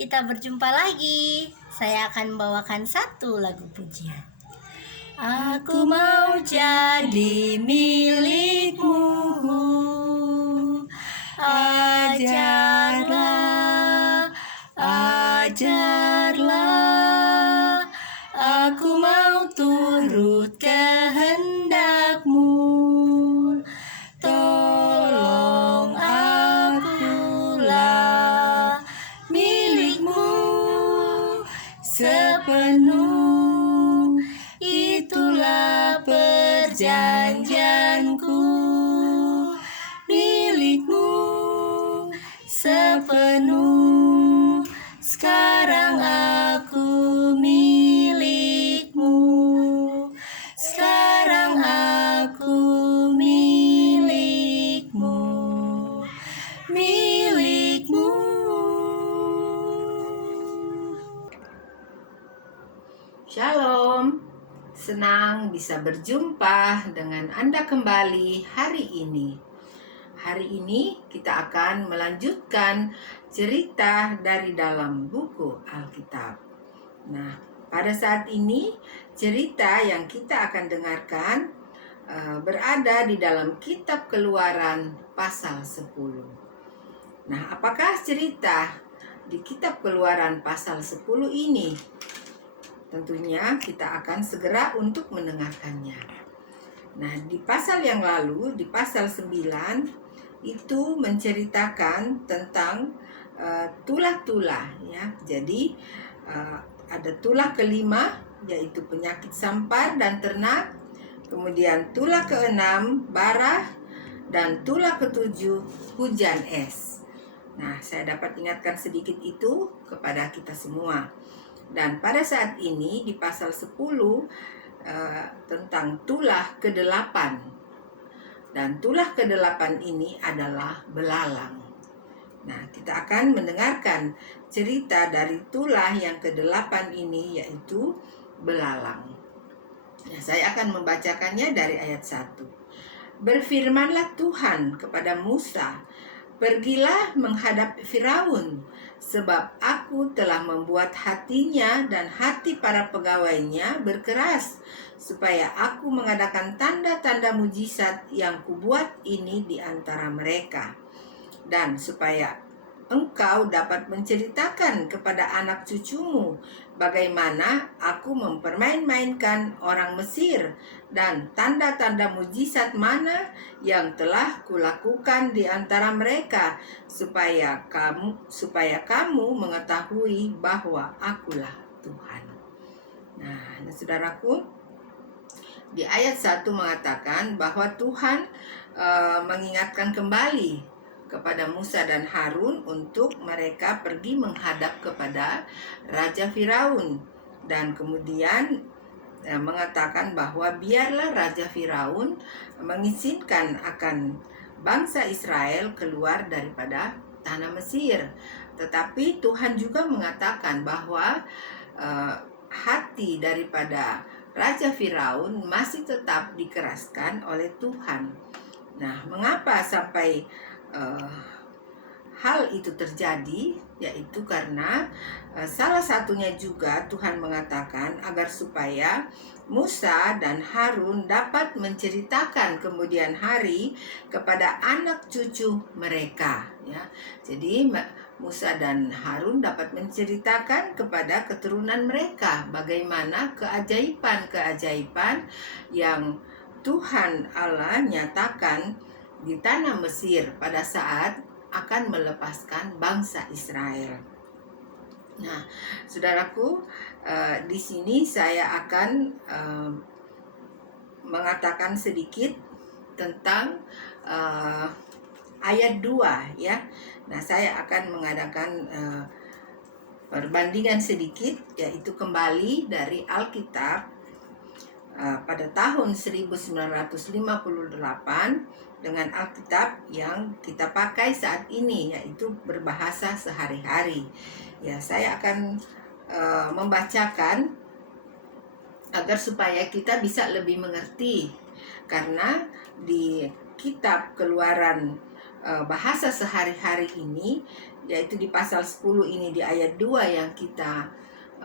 kita berjumpa lagi. Saya akan membawakan satu lagu pujian. Aku mau jadi milikmu, ajarlah, ajarlah. Aku mau turut kehendakmu. Tolong akulah milikmu sepenuh. Itulah perjanjianku, milikmu sepenuh. Sekarang aku milikmu. Sekarang aku milikmu. Milikmu. Shalom, senang bisa berjumpa dengan Anda kembali hari ini. Hari ini kita akan melanjutkan cerita dari dalam buku Alkitab. Nah, pada saat ini cerita yang kita akan dengarkan berada di dalam kitab Keluaran pasal 10. Nah, apakah cerita di kitab Keluaran pasal 10 ini? Tentunya kita akan segera untuk mendengarkannya. Nah, di pasal yang lalu, di pasal 9, itu menceritakan tentang tulah-tulah ya. Jadi ada tulah kelima, yaitu penyakit sampar dan ternak. Kemudian tulah keenam, bara, dan tulah ketujuh, hujan es. Nah, saya dapat ingatkan sedikit itu kepada kita semua. Dan pada saat ini di pasal 10 tentang tulah ke-8. Dan tulah ke-8 ini adalah belalang. Nah, kita akan mendengarkan cerita dari tulah yang ke-8 ini, yaitu belalang. Nah, saya akan membacakannya dari ayat 1. Berfirmanlah Tuhan kepada Musa, "Pergilah menghadap Firaun, sebab aku telah membuat hatinya dan hati para pegawainya berkeras, supaya aku mengadakan tanda-tanda mujizat yang kubuat ini di antara mereka, dan supaya engkau dapat menceritakan kepada anak cucumu bagaimana aku mempermain-mainkan orang Mesir dan tanda-tanda mujizat mana yang telah kulakukan di antara mereka, supaya kamu mengetahui bahwa akulah Tuhan." Nah, saudaraku, di ayat 1 mengatakan bahwa Tuhan mengingatkan kembali kepada Musa dan Harun untuk mereka pergi menghadap kepada Raja Firaun, dan kemudian mengatakan bahwa biarlah Raja Firaun mengizinkan akan bangsa Israel keluar daripada tanah Mesir. Tetapi Tuhan juga mengatakan bahwa hati daripada Raja Firaun masih tetap dikeraskan oleh Tuhan. Nah, mengapa sampai hal itu terjadi? Yaitu karena salah satunya juga Tuhan mengatakan agar supaya Musa dan Harun dapat menceritakan kemudian hari kepada anak cucu mereka ya. Jadi Musa dan Harun dapat menceritakan kepada keturunan mereka bagaimana keajaiban-keajaiban yang Tuhan Allah nyatakan di tanah Mesir pada saat akan melepaskan bangsa Israel. Nah, saudaraku, di sini saya akan mengatakan sedikit tentang ayat 2 ya. Nah, saya akan mengadakan perbandingan sedikit, yaitu kembali dari Alkitab pada tahun 1958 dengan Alkitab yang kita pakai saat ini, yaitu berbahasa sehari-hari. Ya, saya akan membacakan agar supaya kita bisa lebih mengerti, karena di kitab Keluaran bahasa sehari-hari ini yaitu di pasal 10 ini di ayat 2 yang kita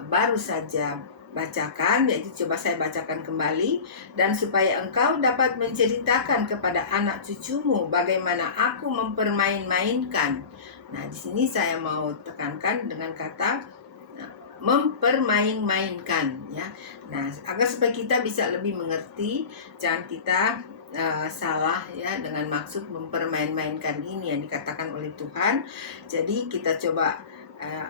baru saja bacakan, yaitu coba saya bacakan kembali. Dan supaya engkau dapat menceritakan kepada anak cucumu bagaimana aku mempermain-mainkan. Nah, di sini saya mau tekankan dengan kata mempermain-mainkan, ya. Nah, agar supaya kita bisa lebih mengerti, jangan kita salah ya dengan maksud mempermain-mainkan ini yang dikatakan oleh Tuhan. Jadi kita coba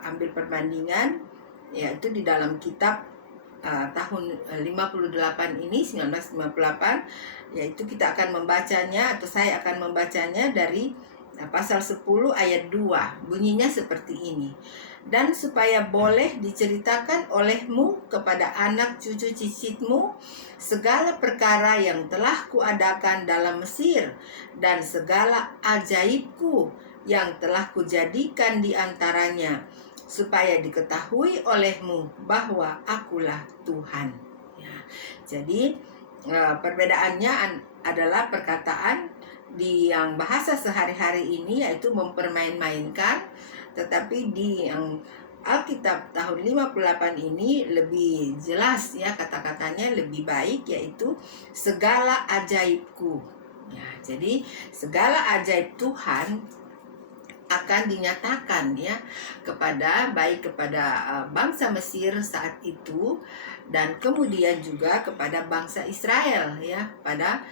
ambil perbandingan, yaitu di dalam kitab tahun 58 ini 1958, yaitu kita akan membacanya, atau saya akan membacanya dari pasal 10 ayat 2. Bunyinya seperti ini. Dan supaya boleh diceritakan olehmu kepada anak cucu cicitmu segala perkara yang telah kuadakan dalam Mesir, dan segala ajaibku yang telah kujadikan di antaranya, supaya diketahui olehmu bahwa akulah Tuhan. Ya, jadi perbedaannya adalah perkataan di yang bahasa sehari-hari ini yaitu mempermain-mainkan, tetapi di yang Alkitab tahun 58 ini lebih jelas ya, kata-katanya lebih baik, yaitu segala ajaibku. Ya, jadi segala ajaib Tuhan akan dinyatakan ya baik kepada bangsa Mesir saat itu, dan kemudian juga kepada bangsa Israel ya pada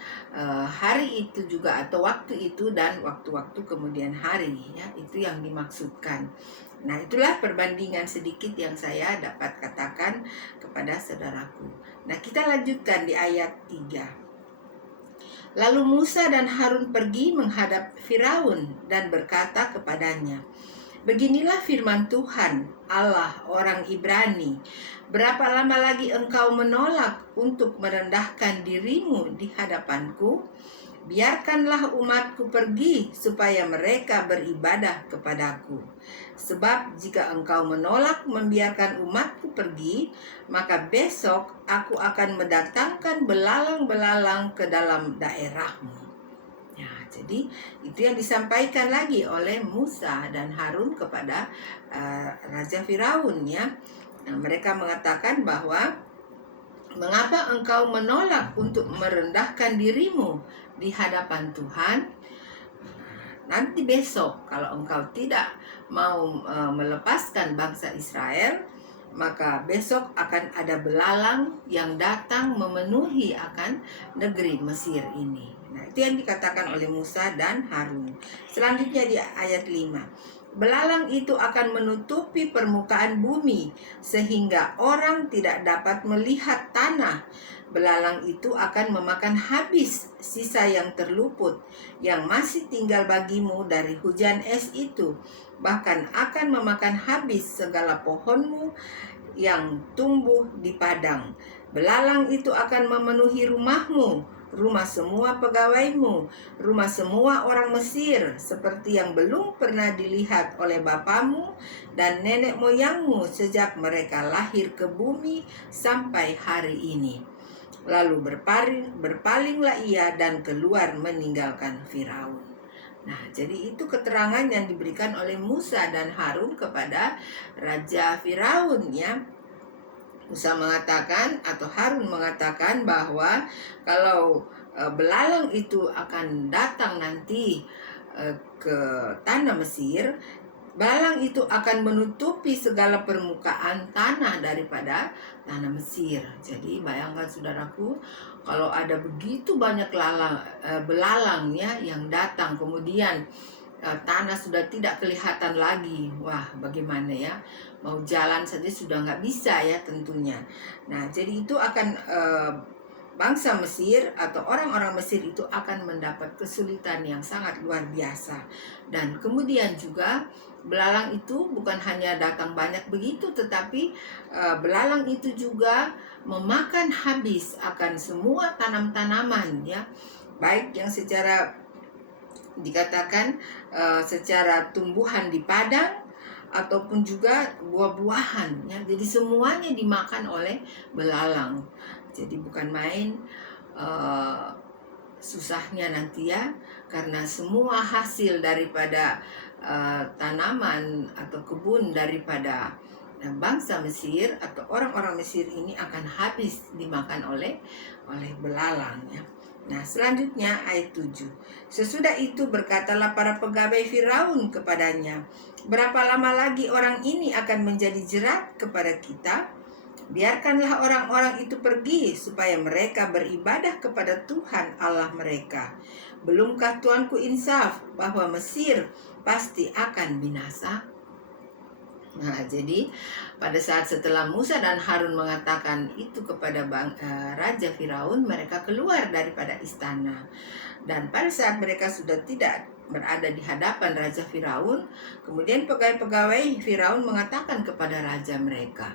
hari itu juga, atau waktu itu dan waktu-waktu kemudian hari ya, itu yang dimaksudkan. Nah, itulah perbandingan sedikit yang saya dapat katakan kepada saudaraku. Nah, kita lanjutkan di ayat 3. Lalu Musa dan Harun pergi menghadap Firaun dan berkata kepadanya, beginilah firman Tuhan, Allah orang Ibrani, berapa lama lagi engkau menolak untuk merendahkan dirimu di hadapanku? Biarkanlah umatku pergi supaya mereka beribadah kepadaku. Sebab jika engkau menolak membiarkan umatku pergi, maka besok aku akan mendatangkan belalang-belalang ke dalam daerahmu. Ya, jadi itu yang disampaikan lagi oleh Musa dan Harun kepada Raja Firaun ya. Nah, mereka mengatakan bahwa mengapa engkau menolak untuk merendahkan dirimu di hadapan Tuhan? Nanti besok kalau engkau tidak mau melepaskan bangsa Israel, maka besok akan ada belalang yang datang memenuhi akan negeri Mesir ini. Nah, itu yang dikatakan oleh Musa dan Harun. Selanjutnya di ayat 5. Belalang itu akan menutupi permukaan bumi sehingga orang tidak dapat melihat tanah. Belalang itu akan memakan habis sisa yang terluput yang masih tinggal bagimu dari hujan es itu. Bahkan akan memakan habis segala pohonmu yang tumbuh di padang. Belalang itu akan memenuhi rumahmu, rumah semua pegawaimu, rumah semua orang Mesir, seperti yang belum pernah dilihat oleh bapamu dan nenek moyangmu sejak mereka lahir ke bumi sampai hari ini. Lalu berpalinglah ia dan keluar meninggalkan Firaun. Nah, jadi itu keterangan yang diberikan oleh Musa dan Harun kepada Raja Firaun ya. Musa mengatakan atau Harun mengatakan bahwa kalau belalang itu akan datang nanti ke tanah Mesir, belalang itu akan menutupi segala permukaan tanah daripada tanah Mesir. Jadi bayangkan saudaraku, kalau ada begitu banyak belalang ya yang datang, kemudian tanah sudah tidak kelihatan lagi. Wah, bagaimana ya? Mau jalan saja sudah nggak bisa ya tentunya. Nah, jadi itu akan bangsa Mesir atau orang-orang Mesir itu akan mendapat kesulitan yang sangat luar biasa. Dan kemudian juga belalang itu bukan hanya datang banyak begitu, tetapi belalang itu juga memakan habis akan semua tanam-tanaman ya, baik yang secara dikatakan secara tumbuhan di padang ataupun juga buah-buahan ya. Jadi semuanya dimakan oleh belalang. Jadi bukan main susahnya nanti ya, karena semua hasil daripada tanaman atau kebun daripada bangsa Mesir atau orang-orang Mesir ini akan habis dimakan oleh belalang ya. Nah, selanjutnya ayat 7. Sesudah itu berkatalah para pegawai Firaun kepadanya, berapa lama lagi orang ini akan menjadi jerat kepada kita? Biarkanlah orang-orang itu pergi supaya mereka beribadah kepada Tuhan Allah mereka. Belumkah Tuanku insaf bahwa Mesir pasti akan binasa? Nah, jadi pada saat setelah Musa dan Harun mengatakan itu kepada Raja Firaun, mereka keluar daripada istana. Dan pada saat mereka sudah tidak berada di hadapan Raja Firaun, kemudian pegawai-pegawai Firaun mengatakan kepada raja mereka,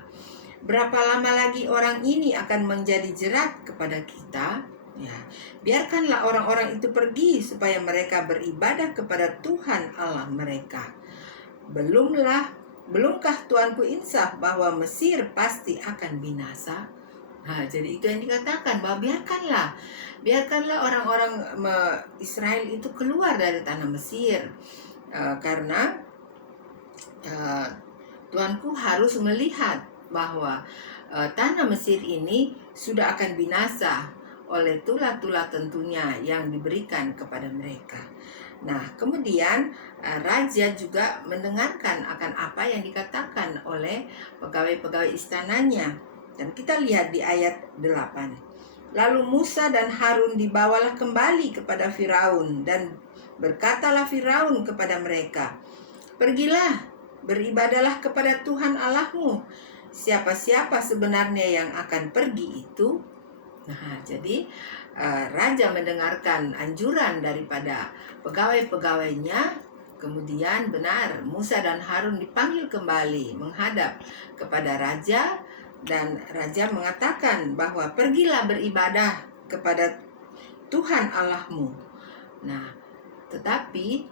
berapa lama lagi orang ini akan menjadi jerat kepada kita? Ya, biarkanlah orang-orang itu pergi supaya mereka beribadah kepada Tuhan Allah mereka. Belumkah Tuanku insaf bahwa Mesir pasti akan binasa? Nah, jadi itu yang dikatakan bahwa biarkanlah orang-orang Israel itu keluar dari tanah Mesir, karena Tuanku harus melihat bahwa tanah Mesir ini sudah akan binasa oleh tulah-tulah tentunya yang diberikan kepada mereka. Nah, kemudian raja juga mendengarkan akan apa yang dikatakan oleh pegawai-pegawai istananya. Dan kita lihat di ayat 8. Lalu Musa dan Harun dibawalah kembali kepada Firaun, dan berkatalah Firaun kepada mereka, pergilah, beribadalah kepada Tuhan Allahmu. Siapa-siapa sebenarnya yang akan pergi itu? Nah, jadi raja mendengarkan anjuran daripada pegawai-pegawainya. Kemudian benar, Musa dan Harun dipanggil kembali menghadap kepada raja, dan raja mengatakan bahwa pergilah beribadah kepada Tuhan Allahmu. Nah, tetapi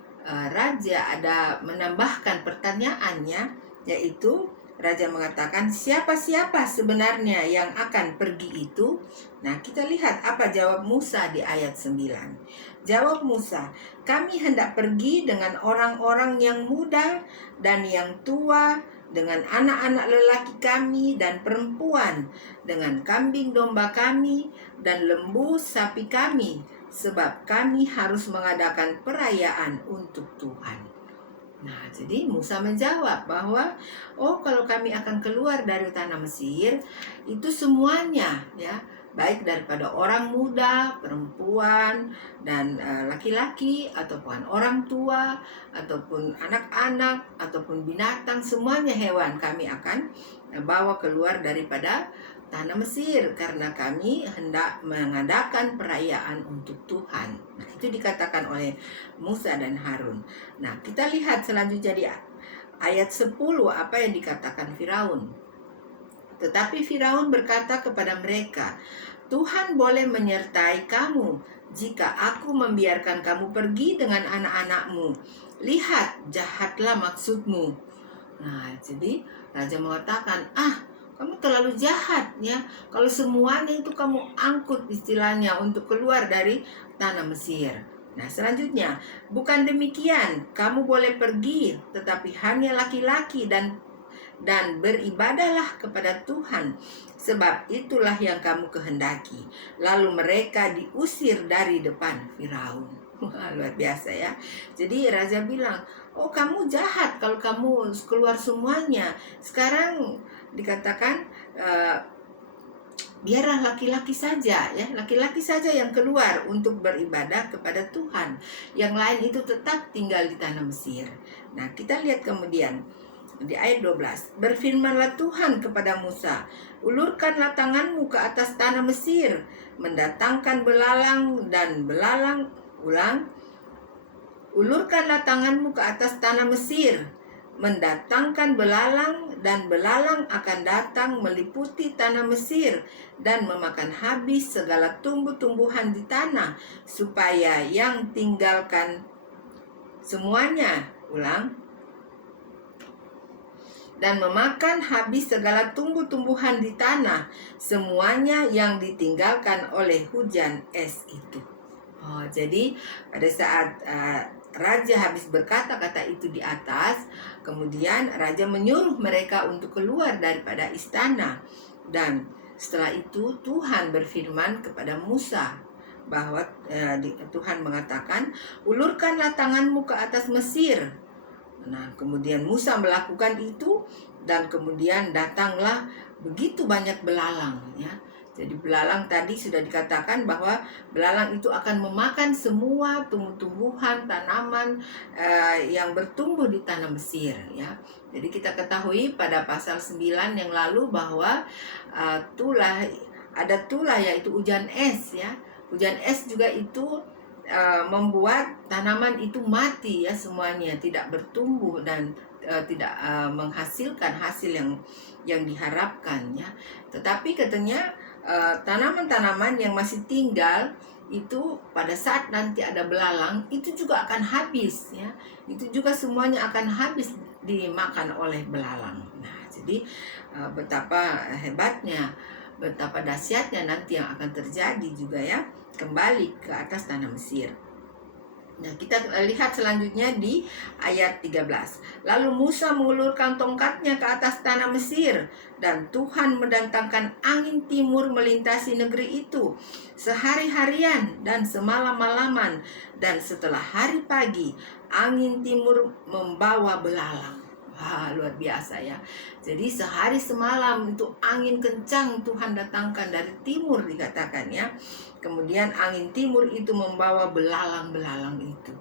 raja ada menambahkan pertanyaannya, yaitu raja mengatakan, siapa-siapa sebenarnya yang akan pergi itu? Nah, kita lihat apa jawab Musa di ayat 9. Jawab Musa, kami hendak pergi dengan orang-orang yang muda dan yang tua, dengan anak-anak lelaki kami dan perempuan, dengan kambing domba kami dan lembu sapi kami, sebab kami harus mengadakan perayaan untuk Tuhan. Nah, jadi Musa menjawab bahwa kalau kami akan keluar dari tanah Mesir, itu semuanya ya, baik daripada orang muda, perempuan, dan laki-laki, ataupun orang tua, ataupun anak-anak, ataupun binatang, semuanya hewan kami akan bawa keluar daripada tanah Mesir, karena kami hendak mengadakan perayaan untuk Tuhan. Nah, itu dikatakan oleh Musa dan Harun. Nah, kita lihat selanjutnya di ayat 10 apa yang dikatakan Firaun. Tetapi Firaun berkata kepada mereka, Tuhan boleh menyertai kamu jika aku membiarkan kamu pergi dengan anak-anakmu. Lihat, jahatlah maksudmu. Nah, jadi raja mengatakan, kamu terlalu jahat ya, kalau semuanya itu kamu angkut istilahnya untuk keluar dari tanah Mesir. Nah, selanjutnya, bukan demikian, kamu boleh pergi, tetapi hanya laki-laki dan beribadahlah kepada Tuhan, sebab itulah yang kamu kehendaki. Lalu mereka diusir dari depan Firaun. Wah, luar biasa ya. Jadi raja bilang, kamu jahat kalau kamu keluar semuanya. Sekarang dikatakan biarlah laki-laki saja ya, laki-laki saja yang keluar untuk beribadah kepada Tuhan. Yang lain itu tetap tinggal di tanah Mesir. Nah, kita lihat kemudian di ayat 12. Berfirmanlah Tuhan kepada Musa, ulurkanlah tanganmu ke atas tanah Mesir, mendatangkan belalang dan belalang. Ulurkanlah tanganmu ke atas tanah Mesir, mendatangkan belalang, dan belalang akan datang meliputi tanah Mesir dan memakan habis segala tumbuh-tumbuhan di tanah, supaya yang tinggalkan semuanya. Dan memakan habis segala tumbuh-tumbuhan di tanah, semuanya yang ditinggalkan oleh hujan es itu. Jadi pada saat raja habis berkata-kata itu di atas, kemudian raja menyuruh mereka untuk keluar daripada istana. Dan setelah itu Tuhan berfirman kepada Musa bahwa Tuhan mengatakan, ulurkanlah tanganmu ke atas Mesir. Nah, kemudian Musa melakukan itu, dan kemudian datanglah begitu banyak belalang, ya. Jadi belalang tadi sudah dikatakan bahwa belalang itu akan memakan semua tumbuh-tumbuhan, tanaman yang bertumbuh di tanah Mesir, ya. Jadi kita ketahui pada pasal 9 yang lalu bahwa ada tulah yaitu hujan es, ya. Hujan es juga itu membuat tanaman itu mati, ya, semuanya tidak bertumbuh dan tidak menghasilkan hasil yang diharapkan, ya. Tetapi katanya tanaman-tanaman yang masih tinggal itu pada saat nanti ada belalang itu juga akan habis, ya. Itu juga semuanya akan habis dimakan oleh belalang. Nah, jadi betapa hebatnya, betapa dahsyatnya nanti yang akan terjadi juga, ya, kembali ke atas tanah Mesir. Nah, kita lihat selanjutnya di ayat 13. Lalu Musa mengulurkan tongkatnya ke atas tanah Mesir, dan Tuhan mendatangkan angin timur melintasi negeri itu sehari-harian dan semalam-malaman, dan setelah hari pagi angin timur membawa belalang. Wah, luar biasa, ya. Jadi sehari semalam itu angin kencang Tuhan datangkan dari timur, dikatakan, ya. Kemudian angin timur itu membawa belalang-belalang itu.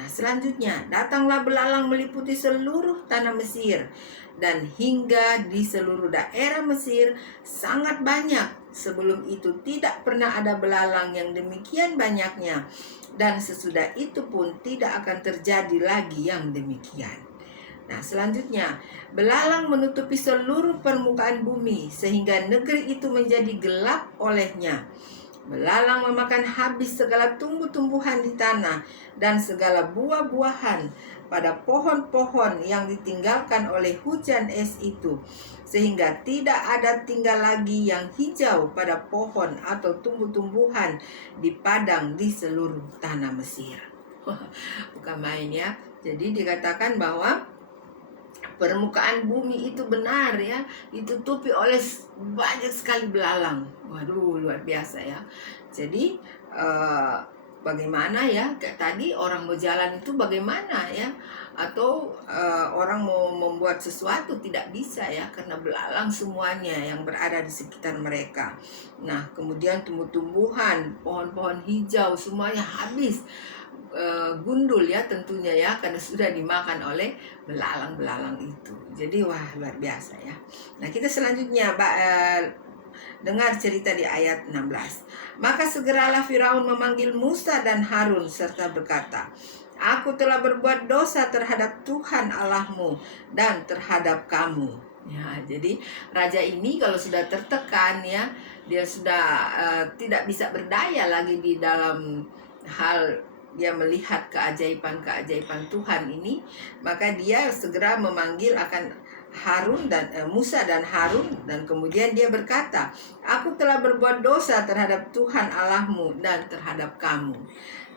Nah, selanjutnya datanglah belalang meliputi seluruh tanah Mesir, dan hingga di seluruh daerah Mesir sangat banyak. Sebelum itu tidak pernah ada belalang yang demikian banyaknya, dan sesudah itu pun tidak akan terjadi lagi yang demikian. Nah, selanjutnya, belalang menutupi seluruh permukaan bumi sehingga negeri itu menjadi gelap olehnya. Belalang memakan habis segala tumbuh-tumbuhan di tanah dan segala buah-buahan pada pohon-pohon yang ditinggalkan oleh hujan es itu, sehingga tidak ada tinggal lagi yang hijau pada pohon atau tumbuh-tumbuhan di padang di seluruh tanah Mesir. Bukan main, ya. Jadi dikatakan bahwa permukaan bumi itu benar, ya, ditutupi oleh banyak sekali belalang. Waduh, luar biasa, ya. Jadi bagaimana, ya, kayak tadi orang mau jalan itu bagaimana, ya, atau orang mau membuat sesuatu tidak bisa, ya, karena belalang semuanya yang berada di sekitar mereka. Nah, kemudian tumbuh-tumbuhan, pohon-pohon hijau semuanya habis, gundul, ya, tentunya, ya, karena sudah dimakan oleh belalang-belalang itu. Jadi wah, luar biasa, ya. Nah, kita selanjutnya dengar cerita di ayat 16. Maka segeralah Firaun memanggil Musa dan Harun serta berkata, aku telah berbuat dosa terhadap Tuhan Allahmu dan terhadap kamu. Ya, jadi raja ini kalau sudah tertekan, ya, dia sudah tidak bisa berdaya lagi di dalam hal dia melihat keajaiban-keajaiban Tuhan ini, maka dia segera memanggil akan Harun dan Musa dan Harun, dan kemudian dia berkata, aku telah berbuat dosa terhadap Tuhan Allahmu dan terhadap kamu.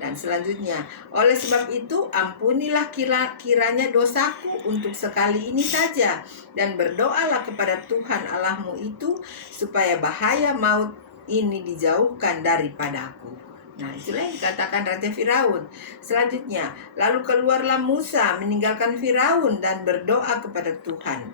Dan selanjutnya, oleh sebab itu ampunilah kiranya dosaku untuk sekali ini saja, dan berdoalah kepada Tuhan Allahmu itu supaya bahaya maut ini dijauhkan daripadaku. Nah, itulah yang dikatakan Raja Firaun. Selanjutnya, lalu keluarlah Musa meninggalkan Firaun dan berdoa kepada Tuhan.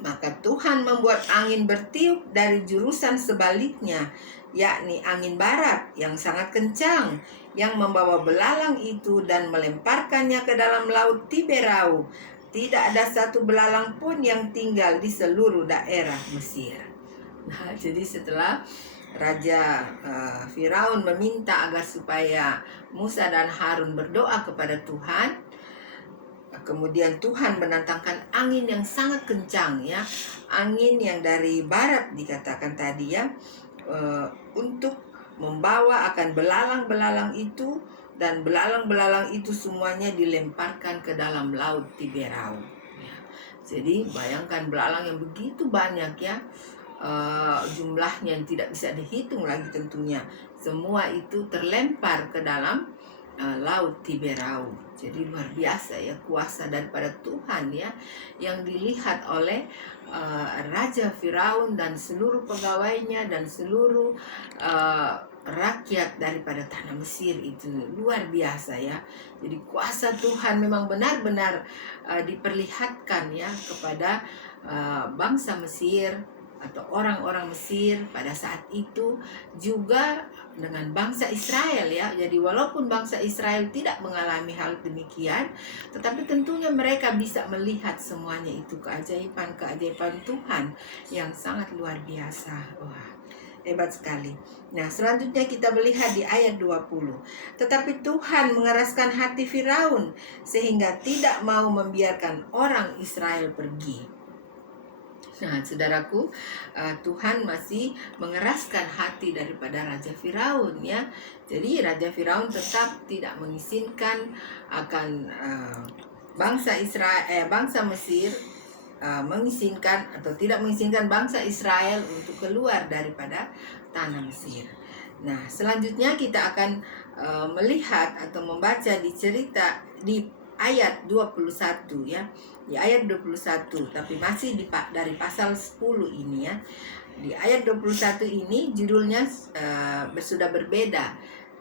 Maka Tuhan membuat angin bertiup dari jurusan sebaliknya, yakni angin barat yang sangat kencang, yang membawa belalang itu dan melemparkannya ke dalam laut Tiberau. Tidak ada satu belalang pun yang tinggal di seluruh daerah Mesir. Nah, jadi setelah Raja Firaun meminta agar supaya Musa dan Harun berdoa kepada Tuhan, kemudian Tuhan menantangkan angin yang sangat kencang, ya, angin yang dari barat dikatakan tadi, ya, untuk membawa akan belalang-belalang itu, dan belalang-belalang itu semuanya dilemparkan ke dalam laut Tiberau. Ya. Jadi bayangkan belalang yang begitu banyak, ya, jumlahnya yang tidak bisa dihitung lagi tentunya. Semua itu terlempar ke dalam Laut Tiberau. Jadi luar biasa ya kuasa daripada Tuhan ya, yang dilihat oleh Raja Firaun dan seluruh pegawainya dan seluruh rakyat daripada tanah Mesir. Itu luar biasa ya. Jadi kuasa Tuhan memang benar-benar diperlihatkan ya kepada bangsa Mesir atau orang-orang Mesir pada saat itu, juga dengan bangsa Israel ya. Jadi walaupun bangsa Israel tidak mengalami hal demikian, tetapi tentunya mereka bisa melihat semuanya itu keajaiban-keajaiban Tuhan yang sangat luar biasa. Wah, hebat sekali. Nah, selanjutnya kita melihat di ayat 20. Tetapi Tuhan mengeraskan hati Firaun sehingga tidak mau membiarkan orang Israel pergi. Nah, saudaraku, Tuhan masih mengeraskan hati daripada Raja Firaun ya. Jadi Raja Firaun tetap tidak mengizinkan akan bangsa Mesir mengizinkan atau tidak mengizinkan bangsa Israel untuk keluar daripada tanah Mesir. Nah, selanjutnya kita akan melihat atau membaca di cerita di ayat 21 ya. Di ayat 21, tapi masih dari pasal 10 ini ya. Di ayat 21 ini judulnya sudah berbeda,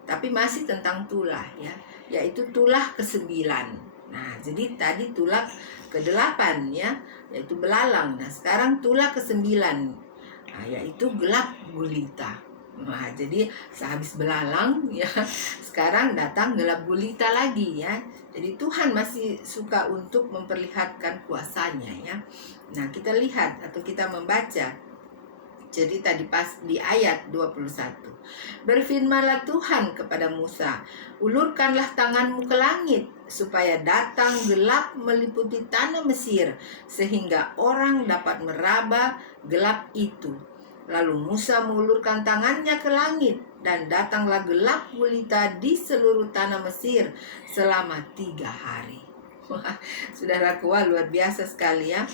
tapi masih tentang tulah ya, yaitu tulah ke-9. Nah, jadi tadi tulah ke-8 ya, yaitu belalang. Nah, sekarang tulah ke-9, yaitu gelap gulita. Nah, jadi sehabis belalang ya, sekarang datang gelap gulita lagi ya. Jadi Tuhan masih suka untuk memperlihatkan kuasanya ya. Nah, kita lihat atau kita membaca cerita di ayat 21. Berfirmanlah Tuhan kepada Musa, ulurkanlah tanganmu ke langit, supaya datang gelap meliputi tanah Mesir, sehingga orang dapat meraba gelap itu. Lalu Musa mengulurkan tangannya ke langit, dan datanglah gelap gulita di seluruh tanah Mesir selama 3 hari. Wah, saudaraku, luar biasa sekali ya.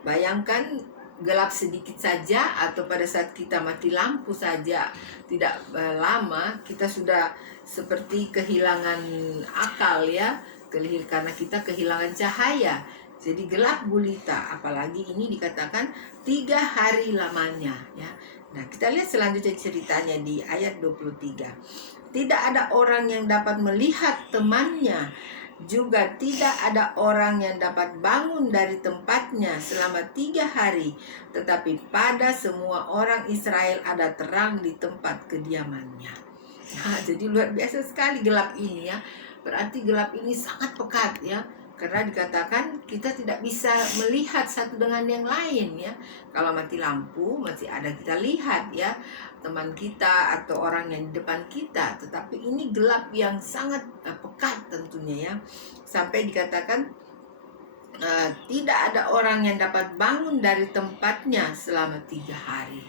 Bayangkan gelap sedikit saja, atau pada saat kita mati lampu saja tidak lama kita sudah seperti kehilangan akal ya, karena kita kehilangan cahaya. Jadi gelap gulita, apalagi ini dikatakan 3 hari lamanya ya. Nah, kita lihat selanjutnya ceritanya di ayat 23. Tidak ada orang yang dapat melihat temannya, juga tidak ada orang yang dapat bangun dari tempatnya selama 3 hari. Tetapi pada semua orang Israel ada terang di tempat kediamannya. Nah, jadi luar biasa sekali gelap ini ya. Berarti gelap ini sangat pekat ya. Karena dikatakan kita tidak bisa melihat satu dengan yang lain ya. Kalau mati lampu masih ada kita lihat ya, teman kita atau orang yang di depan kita. Tetapi ini gelap yang sangat pekat tentunya ya. Sampai dikatakan tidak ada orang yang dapat bangun dari tempatnya selama 3 hari.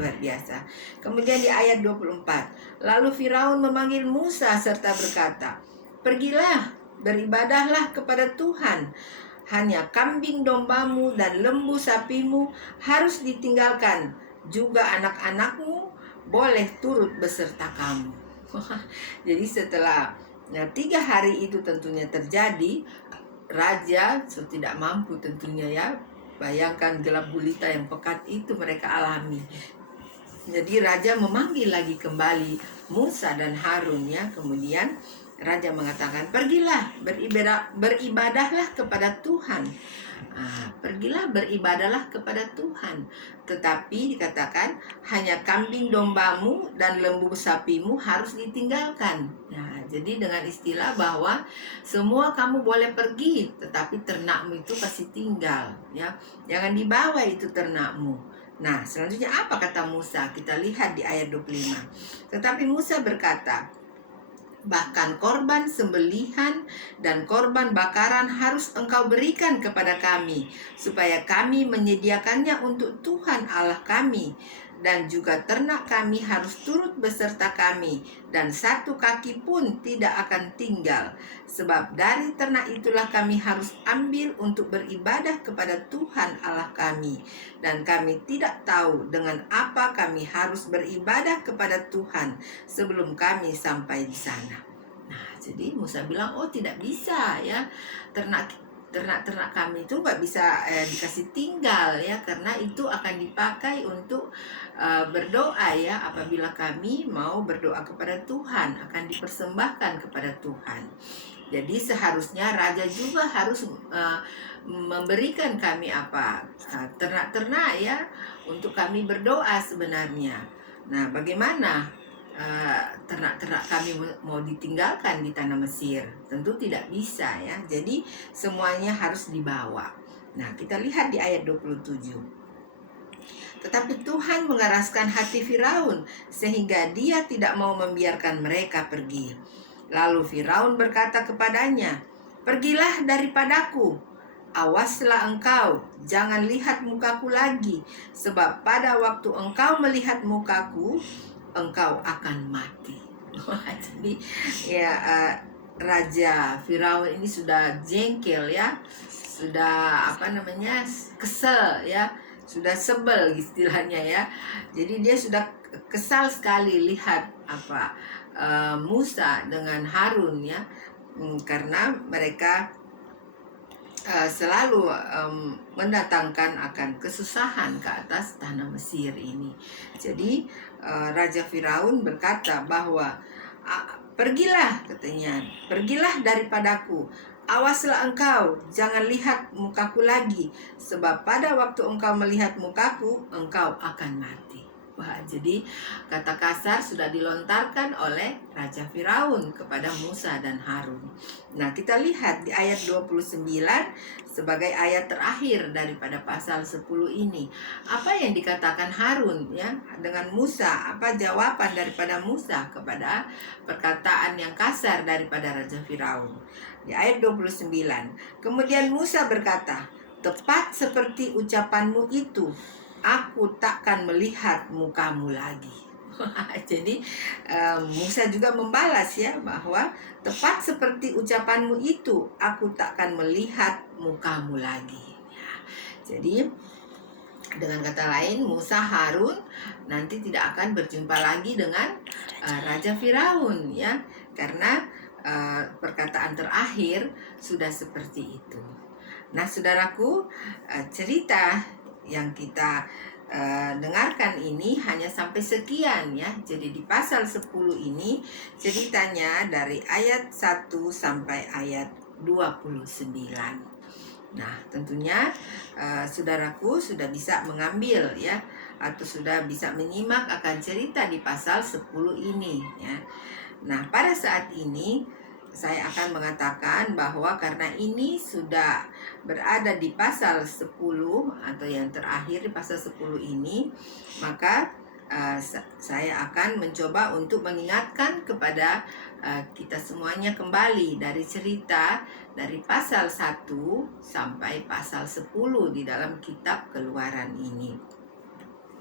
Luar biasa. Kemudian di ayat 24, lalu Firaun memanggil Musa serta berkata, pergilah, beribadahlah kepada Tuhan. Hanya kambing dombamu dan lembu sapimu harus ditinggalkan. Juga anak-anakmu boleh turut beserta kamu. Jadi setelah 3 hari itu tentunya terjadi, raja tidak mampu tentunya ya. Bayangkan gelap gulita yang pekat itu mereka alami. Jadi raja memanggil lagi kembali Musa dan Harun ya. Kemudian raja mengatakan, pergilah, beribadahlah kepada Tuhan. Pergilah, beribadahlah kepada Tuhan. Tetapi dikatakan hanya kambing dombamu dan lembu sapimu harus ditinggalkan. Nah, jadi dengan istilah bahwa semua kamu boleh pergi, tetapi ternakmu itu pasti tinggal ya. Jangan dibawa itu ternakmu. Nah, selanjutnya apa kata Musa? Kita lihat di ayat 25. Tetapi Musa berkata, bahkan korban sembelihan dan korban bakaran harus engkau berikan kepada kami, supaya kami menyediakannya untuk Tuhan Allah kami. Dan juga ternak kami harus turut beserta kami, dan satu kaki pun tidak akan tinggal. Sebab dari ternak itulah kami harus ambil untuk beribadah kepada Tuhan Allah kami. Dan kami tidak tahu dengan apa kami harus beribadah kepada Tuhan sebelum kami sampai di sana. jadi Musa bilang, oh tidak bisa ya, ternak kami itu nggak bisa dikasih tinggal ya, karena itu akan dipakai untuk berdoa ya. Apabila kami mau berdoa kepada Tuhan, akan dipersembahkan kepada Tuhan. Jadi seharusnya raja juga harus memberikan kami ternak-ternak ya, untuk kami berdoa sebenarnya. Nah, bagaimana ternak-ternak kami mau ditinggalkan di tanah Mesir? Tentu tidak bisa ya. Jadi semuanya harus dibawa. Nah, kita lihat di ayat 27. Tetapi Tuhan mengeraskan hati Firaun sehingga dia tidak mau membiarkan mereka pergi. Lalu Firaun berkata kepadanya, "Pergilah daripadaku, awaslah engkau, jangan lihat mukaku lagi, sebab pada waktu engkau melihat mukaku, engkau akan mati." Jadi ya, Raja Firaun ini sudah jengkel ya, sudah kesel ya, sudah sebel istilahnya ya. Jadi dia sudah kesal sekali lihat Musa dengan Harun ya, karena mereka selalu mendatangkan akan kesusahan ke atas tanah Mesir ini. Jadi Raja Firaun berkata bahwa pergilah, katanya, pergilah daripadaku, awaslah engkau, jangan lihat mukaku lagi, sebab pada waktu engkau melihat mukaku, engkau akan mati. Wah, jadi kata kasar sudah dilontarkan oleh Raja Firaun kepada Musa dan Harun. Nah, kita lihat di ayat 29 sebagai ayat terakhir daripada pasal 10 ini. Apa yang dikatakan Harun ya dengan Musa? Apa jawaban daripada Musa kepada perkataan yang kasar daripada Raja Firaun? Di ayat 29. Kemudian Musa berkata, "Tepat seperti ucapanmu itu, aku takkan melihat mukamu lagi." Jadi Musa juga membalas ya, bahwa tepat seperti ucapanmu itu, aku takkan melihat mukamu lagi. Jadi dengan kata lain, Musa, Harun nanti tidak akan berjumpa lagi dengan Raja Firaun ya, karena perkataan terakhir sudah seperti itu. Nah, saudaraku, cerita yang kita dengarkan ini hanya sampai sekian ya. Jadi di pasal 10 ini ceritanya dari ayat 1 sampai ayat 29. Nah, tentunya saudaraku sudah bisa mengambil ya, atau sudah bisa menyimak akan cerita di pasal 10 ini ya. Nah, pada saat ini saya akan mengatakan bahwa karena ini sudah berada di pasal 10 atau yang terakhir di pasal 10 ini, maka saya akan mencoba untuk mengingatkan kepada kita semuanya kembali dari cerita dari pasal 1 sampai pasal 10 di dalam kitab Keluaran ini.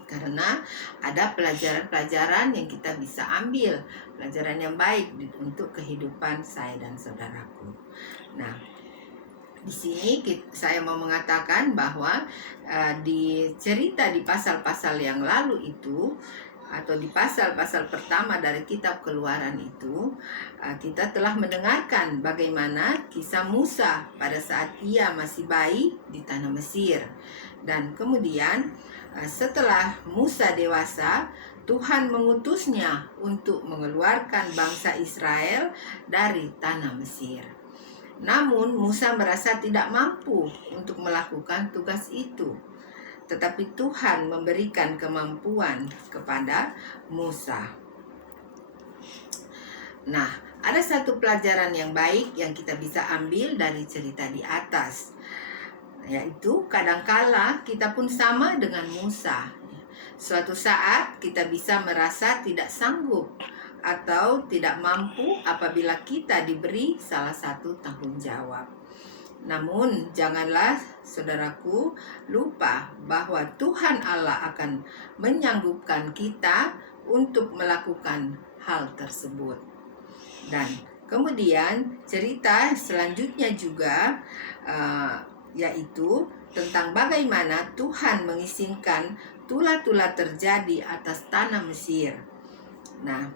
Karena ada pelajaran-pelajaran yang kita bisa ambil, pelajaran yang baik untuk kehidupan saya dan saudaraku. Nah, di sini saya mau mengatakan bahwa di cerita di pasal-pasal yang lalu itu, atau di pasal-pasal pertama dari kitab Keluaran itu, kita telah mendengarkan bagaimana kisah Musa pada saat ia masih bayi di tanah Mesir. Dan kemudian setelah Musa dewasa, Tuhan mengutusnya untuk mengeluarkan bangsa Israel dari tanah Mesir. Namun Musa merasa tidak mampu untuk melakukan tugas itu. Tetapi Tuhan memberikan kemampuan kepada Musa. Nah, ada satu pelajaran yang baik yang kita bisa ambil dari cerita di atas, yaitu kadangkala kita pun sama dengan Musa. Suatu saat kita bisa merasa tidak sanggup atau tidak mampu apabila kita diberi salah satu tanggung jawab. Namun janganlah saudaraku lupa bahwa Tuhan Allah akan menyanggupkan kita untuk melakukan hal tersebut. Dan kemudian cerita selanjutnya juga yaitu tentang bagaimana Tuhan mengizinkan tula-tula terjadi atas tanah Mesir. Nah,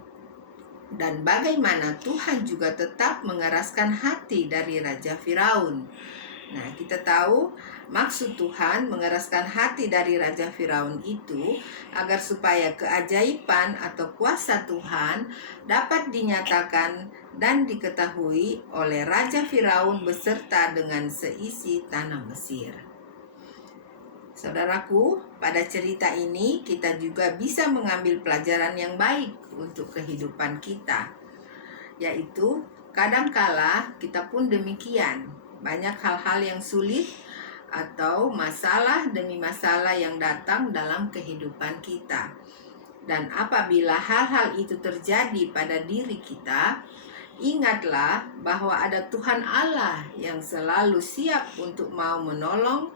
Dan bagaimana Tuhan juga tetap mengeraskan hati dari Raja Firaun. Nah, kita tahu maksud Tuhan mengeraskan hati dari Raja Firaun itu agar supaya keajaiban atau kuasa Tuhan dapat dinyatakan dan diketahui oleh Raja Firaun beserta dengan seisi tanah Mesir. Saudaraku, pada cerita ini kita juga bisa mengambil pelajaran yang baik untuk kehidupan kita, yaitu kadangkala kita pun demikian. Banyak hal-hal yang sulit atau masalah demi masalah yang datang dalam kehidupan kita. Dan apabila hal-hal itu terjadi pada diri kita, ingatlah bahwa ada Tuhan Allah yang selalu siap untuk mau menolong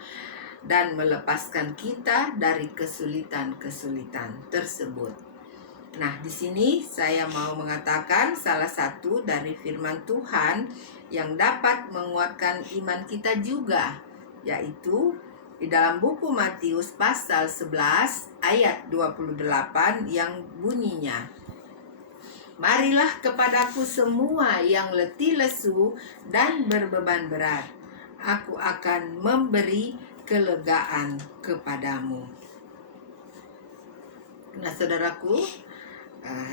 dan melepaskan kita dari kesulitan-kesulitan tersebut. Nah, di sini saya mau mengatakan salah satu dari firman Tuhan yang dapat menguatkan iman kita juga, yaitu di dalam buku Matius pasal 11 ayat 28 yang bunyinya, "Marilah kepadaku semua yang letih lesu dan berbeban berat, aku akan memberi kelegaan kepadamu." Nah, saudaraku,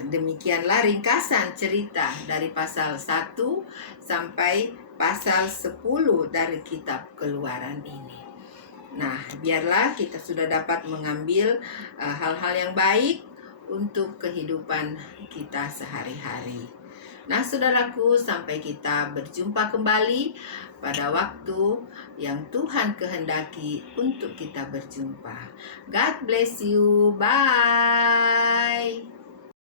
demikianlah ringkasan cerita dari pasal 1 sampai pasal 10 dari kitab Keluaran ini. Nah, biarlah kita sudah dapat mengambil hal-hal yang baik untuk kehidupan kita sehari-hari. Nah, saudaraku, sampai kita berjumpa kembali pada waktu yang Tuhan kehendaki untuk kita berjumpa. God bless you. Bye.